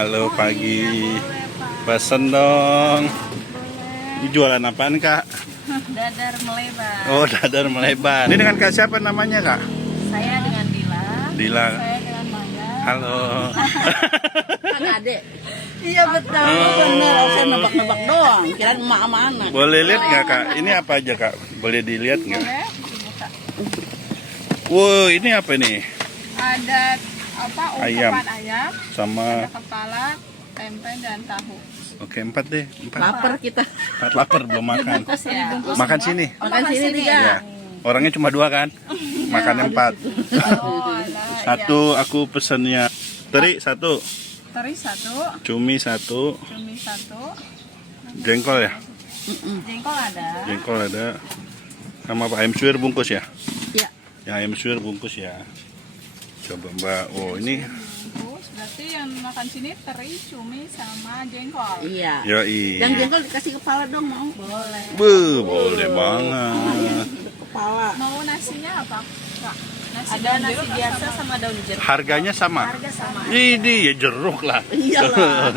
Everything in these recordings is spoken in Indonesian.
Halo pagi. Boleh, Pak. Pesen dong. Boleh. Ini jualan apaan kak? Dadar melebar. Oh dadar melebar. Ini dengan kak siapa namanya kak? Saya dengan Dila. Dila. Saya dengan Maya. Halo. Kan adek. Iya betul. Oh. Bener, saya nebak-nebak doang. Kirain emak sama anak. Boleh lihat nggak kak? Ini apa aja kak? Boleh dilihat nggak? Boleh dibuka. Wow ini apa nih? Ada apa? Ayam. Ungkapan ayam. Sama. Ada kepala, tempe dan tahu. Oke 4 deh. 4. Lapar kita. Lapar belum makan. Dibungkus ya. Makan sini. Makan sini tiga. Ya. Orangnya cuma 2 kan? Makannya 4. Oh, alah, Satu aku pesennya teri 1, Teri 1, cumi 1, cumi 1, jengkol ya. jengkol ada. Jengkol ada. Sama apa? Ayam suwir bungkus ya? Iya. Yang ayam suwir bungkus ya. Coba mbak. Oh ini. Bungkus, berarti yang makan sini teri, cumi sama jengkol. Iya. Yoi. Yang jengkol dikasih kepala dong mau. Boleh. Boleh banget. Kepala. Mau nasinya apa? Kak? Ada nasi biasa sama daun jeruk. Harganya sama. Harga sama. Ini ya jeruk lah. Iyalah.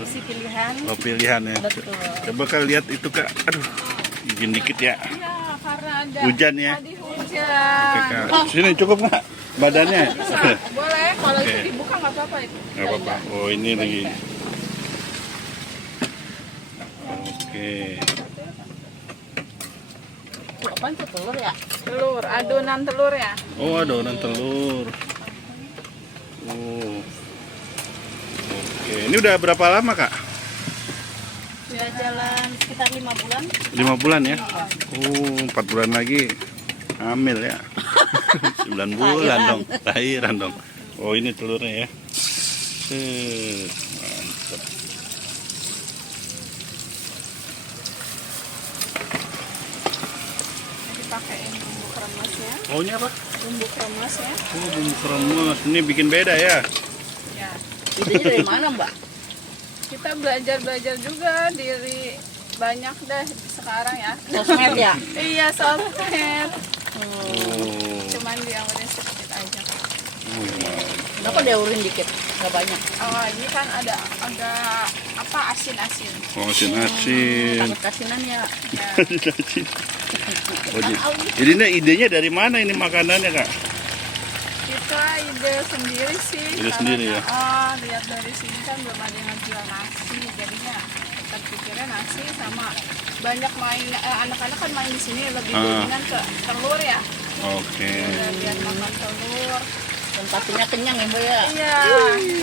Opsi pilihan. Oh, pilihan ya. Betul. Coba kak lihat itu kak. Aduh, izin dikit ya. Iya, karena ada Hujan ya. tadi hujan. Oke, kak. Sini cukup nggak badannya? Boleh, kalau Oke. itu dibuka nggak apa-apa itu. Nggak apa-apa. Oh ini lagi. Oke. Apaan tuh telur ya? Telur, adonan telur ya. Oh adonan telur. Oh. Oke. Ini udah berapa lama kak? Sudah jalan sekitar 5 bulan. 5 bulan ya? Oh 4 bulan lagi hamil ya. 9 bulan dong. Lahiran dong. Oh ini telurnya ya. Mantap. Jadi pakaiin bumbu kremasnya. Oh ini apa? Bumbu kremasnya. Oh bumbu kremes. Ini bikin beda ya? Ya. Idenya dari mana mbak? Kita belajar juga diri banyak deh sekarang ya. Sosmed ya? Iya, sosmed. Oh. Cuman diamurin sedikit aja. Kenapa diurin dikit? Gak banyak. Oh, ini kan ada agak apa asin-asin. Oh asin-asin. Takut kasinan ya. Ya. Asin. Oh, jadi ini idenya dari mana ini makanannya kak? Kita ide sendiri sih. Ide sendiri ya? Oh, lihat dari sini kan belum ada yang jual nasi, jadinya kita pikirnya nasi sama banyak main anak-anak kan main di sini lebih dominan ke telur ya. Oke. Udah biar makan telur. Dan pastinya kenyang ya mbak ya. Iya.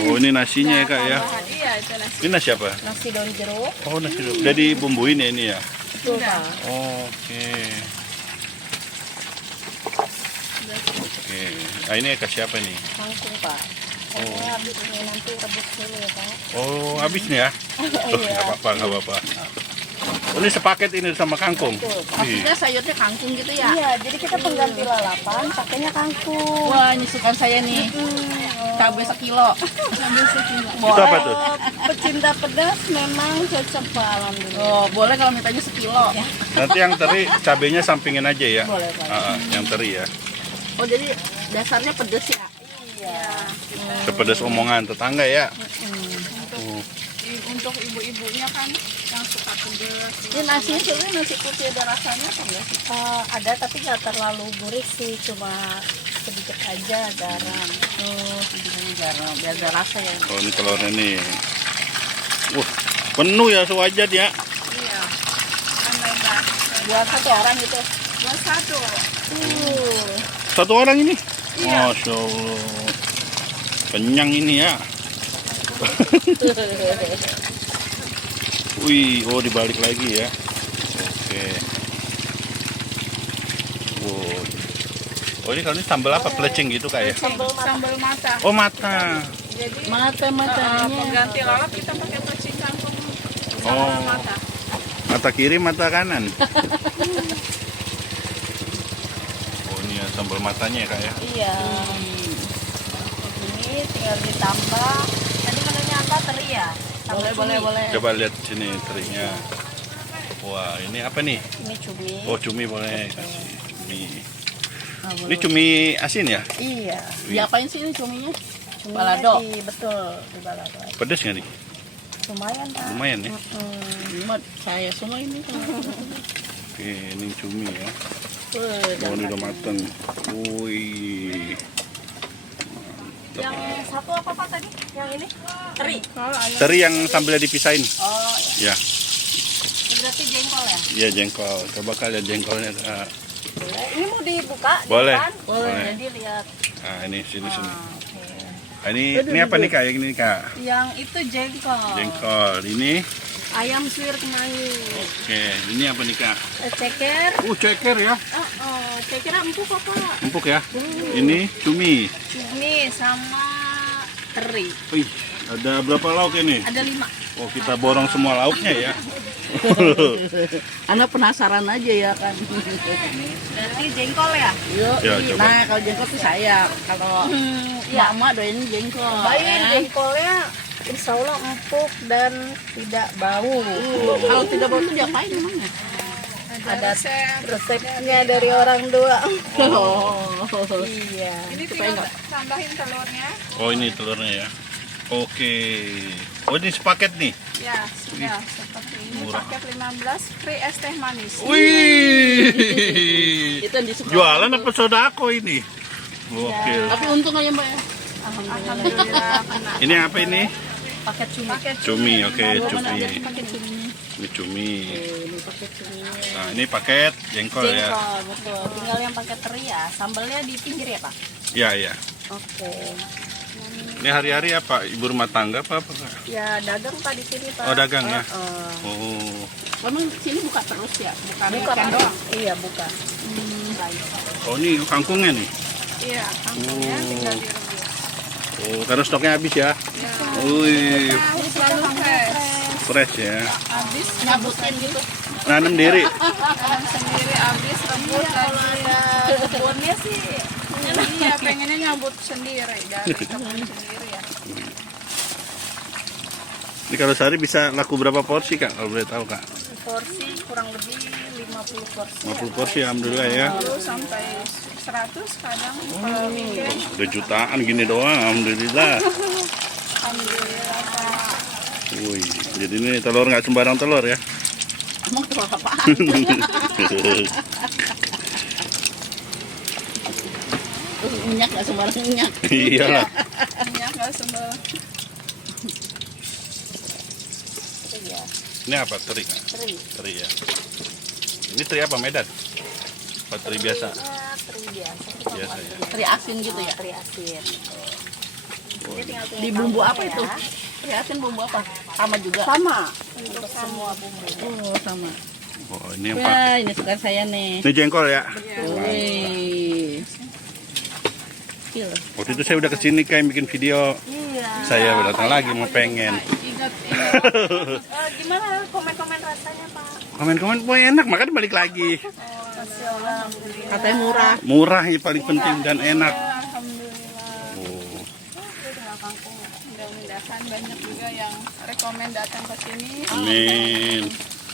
Oh ini nasinya ya kak ya? Tambahan. Iya, itu nasi. Ini nasi apa? Nasi daun jeruk. Oh nasi dulu. Udah dibumbuin ya ini ya? Betul Udah. Pak. Oke. Oke. Nah ini kasih apa nih? Kangkung pak. Pokoknya habis ini nanti rebus dulu ya pak. Oh habis nih ya? Oh, Iya. nggak apa-apa, nggak apa-apa. Oh, ini sepaket ini sama kangkung. Tuh, Ih, maksudnya sayurnya kangkung gitu ya? Iya, jadi kita pengganti lalapan, pakainya kangkung. Wah, nyusukan saya nih. Cabai sekilo. itu apa tuh? Pecinta pedas memang cocok Pak, alhamdulillah. Oh, boleh kalau mintanya sekilo. Nanti yang teri cabenya sampingin aja ya? Boleh, Pak. Yang teri ya. Oh, jadi dasarnya pedes ya? Iya. Sepedas omongan tetangga ya? Oh. Untuk ibu-ibunya kan yang suka pedes. Ini nasinya sebenarnya nasi putih ada rasanya apa enggak sih? Ada tapi nggak terlalu gurih sih, cuma sedikit aja garam. Oh, sedikit garam, biar ada rasa ya. Oh ini telurnya nih. Wah penuh ya sewajan ya? Iya. Kan lebar. Buat satu orang gitu. Buat satu. Satu orang ini? Iya. Masya Allah. Kenyang ini ya. Wih, oh dibalik lagi ya. Oke. Wow. Oh ini kalau ini sambal apa? Pelecing gitu kak ya? Sambal mata. Oh mata. Jadi Mata-matanya. pengganti lalap kita pakai pecing kangkung. Oh. Sambal mata. Mata kiri, mata kanan. Oh ini ya sambal matanya ya kak ya? Iya. Ini tinggal ditambah. Tadi menunya apa? Teri ya? Tambah Boleh, cumi. boleh. Coba lihat sini terinya. Wah ini apa nih? Ini cumi. Oh cumi boleh kasih cumi. Ah, boleh. Ini cumi asin ya? Iya. Diapain sih ini cuminya? cuminya Balado. betul di balado. Pedes nggak nih? Lumayan Pak. Lumayan ya. Cuma saya semua ini kan. Oke, ini cumi ya. Wih, Oh, ini udah mateng. Wih. Yang satu apa Pak tadi? Yang ini? Teri. Teri yang sambilnya dipisahin. Oh, Ya, ini berarti jengkol ya? iya jengkol. Coba kalian jengkolnya. Boleh. Ini mau dibuka? Boleh. Depan? Boleh. Jadi lihat. Nah, ini sini. Oke. Ah, ini apa nih Kak? Yang ini Kak? Yang itu jengkol. Jengkol. Ini. Ayam suwir kemangi. Oke, ini apa nih Kak? Ceker. Ceker ya. Ceker empuk apa? Empuk ya. Ini cumi. Ini sama teri. Wih, ada berapa lauk ini? Ada 5. Oh, kita borong semua lauknya ya. Anak penasaran aja ya kan. Berarti jengkol ya? Yuk. Ya, coba. Nah, kalau jengkol tuh saya. Kalau Iya. mama doain jengkol. Bayin ya. jengkolnya insya Allah empuk dan tidak bau. Kalau tidak bau tuh diapain emangnya? Ada resep. resepnya dari orang tua. Oh. Iya. Ini Supaya tinggal nggak- tambahin telurnya. Oh, ini telurnya ya. Oke. Oh, ini sepaket nih. Ya, sudah seperti ini. Murah. Paket 15 free es teh manis. Wih. Itu yang disuka. Jualan apa sodako ini? Gokil. Tapi untung aja mbak ya. Alhamdulillah kena. Ini apa ini? Paket cumi. Paket Cumi, oke, Mana ada cumi. pakai cumi? Ini cumi. Ini pakai cumi. Nah, ini paket jengkol ya. Jengkol betul. Tinggal yang pakai teri ya. Sambalnya di pinggir ya Pak? Ya, ya. Oke. Ini hari-hari apa? Ibu rumah tangga apa? Ya dagang Pak di sini Pak. Oh, dagang ya? Heeh. Oh. Emang sini buka terus ya? Bukan Buka weekend Pak. doang. Iya buka. Oh, ini kangkungnya nih. Iya, kangkungnya tinggal direbus. Oh, karena stoknya habis ya. Ya. Wih, Selalu fresh. fresh ya. Habis Nyabutin gitu. Nanam diri. tanam sendiri, habis rebus lagi. Kebunnya sih. Iya, pengennya nyabut sendiri dari kebun sendiri ya. Ini kalau sehari bisa laku berapa porsi Kak? Kalau boleh tahu Kak? Porsi kurang lebih 50 porsi. 50 porsi alhamdulillah ya. 10 sampai 100 kadang kalau weekend. Udah jutaan gini doang alhamdulillah. Alhamdulillah Pak. Wih, jadi ini telur nggak sembarang telur ya. Emang telur apaan? Terus minyak nggak sembarang minyak. Iyalah. Minyak nggak sembarang. Iya, Ini apa? Teri. teri. Teri ya. Ini teri apa? Medan? Apa teri biasa? Teri biasa. Biasa ya. Teri asin gitu ya. Teri asin. Jadi tinggal Di bumbu apa itu? Teri asin bumbu apa? Sama juga. Sama untuk semua bumbu. Oh, sama. Oh, ini yang Pak. Ya, ini suka saya nih. Ini jengkol ya. Wih. Kecil. Waktu itu saya udah kesini kayak bikin video. Iya. Saya datang lagi mau pengen. Ingat Gimana komen-komen rasanya Pak? Komen-komen, wah enak, makanya balik lagi. Masya Allah. Alhamdulillah. Katanya murah. Murah ya paling penting dan enak. Alhamdulillah. Oh. Mudah-mudahan banyak juga yang rekomen datang ke sini. Amin.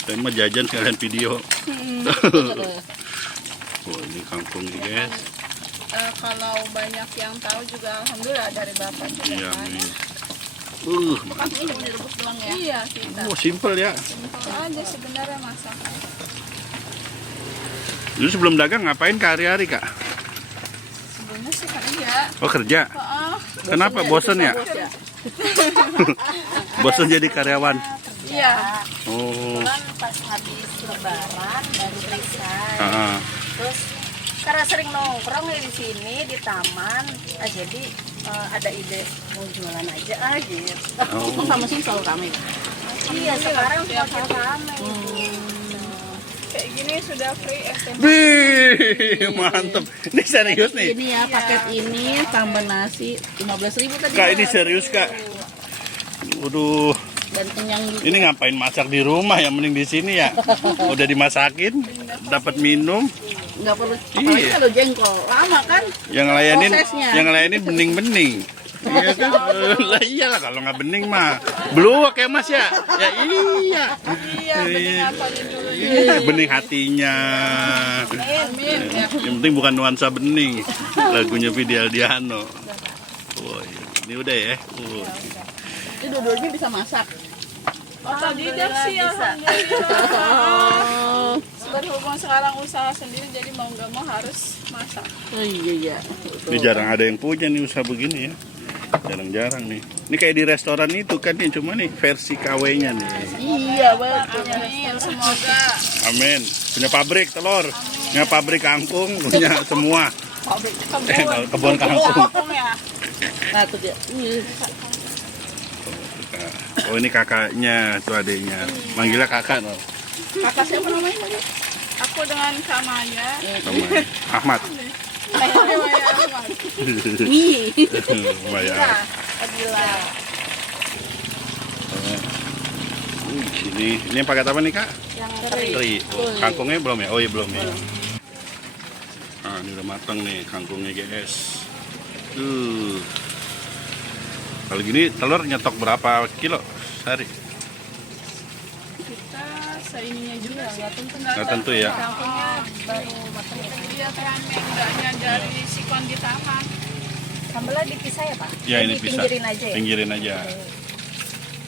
Saya mah jajan sekalian video. Oh, ini kangkung nih guys. Kalau banyak yang tahu juga alhamdulillah dari Bapak juga Iya, kan. amin. Kan ini cuma direbus doang ya. Iya, kita Oh, simple ya. simpel aja sebenarnya masak. Dulu sebelum dagang ngapain Kak hari-hari Kak? Sebelumnya sih kerja. Oh, kerja. Oh, Kenapa? Bosen ya? Bos ya. Bosen jadi karyawan. iya. Oh. Kan pas habis lebaran baru resign. Ah, Terus karena sering nongkrong di sini di taman, jadi ada ide mau jualan aja gitu. Untung sama sini selalu ramai. Iya sekarang semakin ramai. Kayak gini sudah free STM. Wih, mantep. Ini serius nih. Ini ya paket ini tambah nasi 15.000 tadi. Kak, ini serius Kak. Waduh, Dan kenyang juga. ini ngapain masak di rumah ya? Mending di sini ya. Udah dimasakin, dapat minum. Nggak perlu. Apalagi Iya. kalau jengkol lama kan. Yang Prosesnya. ngelayanin bening-bening. Iya kan? Lah iyalah kalau nggak bening mah bluwak ya Mas ya. Ya iya. Iya, bening apanya dulu. Bening hatinya. Amin. Ya. Yang penting bukan nuansa bening. Lagunya Fidel Diano. Oh, iya. Ini udah ya. Ini dua-duanya bisa masak. Oh, tadi sih bisa. alhamdulillah. Berhubung sekarang usaha sendiri jadi mau nggak mau harus masak. Oh iya. Ini jarang ada yang punya nih usaha begini ya. Jarang-jarang nih. Ini kayak di restoran itu kan nih, cuma nih versi KW-nya nih. Iya betul. Amin, semoga Amin. Punya pabrik telur, punya pabrik kangkung, punya semua. Kebun kangkung. ya. Nah tuh dia. Oh ini kakaknya, tuh adiknya. Manggilnya kakak loh. Kakak siapa namanya? Aku dengan Kamaya. Namanya Ahmad. Nih. Lumayan. Gila. Ini yang pakai apa nih kak? Yang Teri. Oh, kangkungnya belum ya? Oh iya belum ya. Nah ini udah matang nih kangkungnya guys. Kalau gini telur nyetok berapa kilo sehari? Kita seininya juga sih. Nggak tentu ya. kangkungnya baru matang ya. Iya kan, enggaknya dari sikon di taman. Sambelnya dipisah ya Pak? Ya ini bisa. Pinggirin aja ya? Pinggirin aja.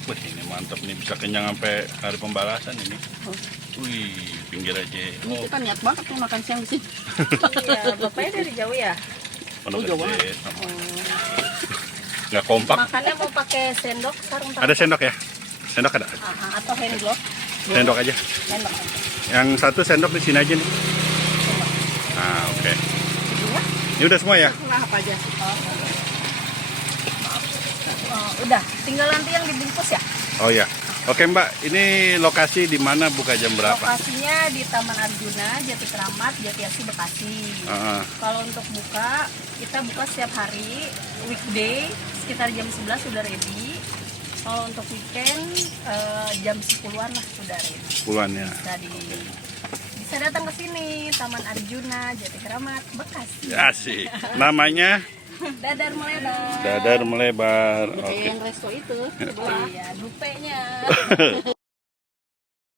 Wih ini mantap nih, bisa kenyang sampai hari pembalasan ini. Wih pinggir aja. Ini kita niat banget nih makan siang di sini. Iya, bapaknya dari jauh ya? Pondok jauh Gede. Nggak kompak. Makannya mau pakai sendok, sarung tangan? Ada sendok ya? Sendok ada? Atau hand glove? Sendok aja. Sendok. Yang satu sendok di sini aja nih. Ah oke. Ini udah semua ya? Nah apa aja? Oh, udah, tinggal nanti yang dibungkus ya? Oh ya. Oke Mbak, ini lokasi di mana, buka jam berapa? Lokasinya di Taman Arjuna, Jati Kramat, Jatiasi, Bekasi. Kalau untuk buka, kita buka setiap hari, weekday, sekitar jam 11 sudah ready. Kalau untuk weekend, jam 10-an lah sudah ready. Puluhan ya. Bisa datang ke sini, Taman Arjuna, Jati Kramat, Bekasi. Asik. Namanya Dadar melebar. Dadar Melebar. Kayak Oke. yang resto itu. Iya, dupenya.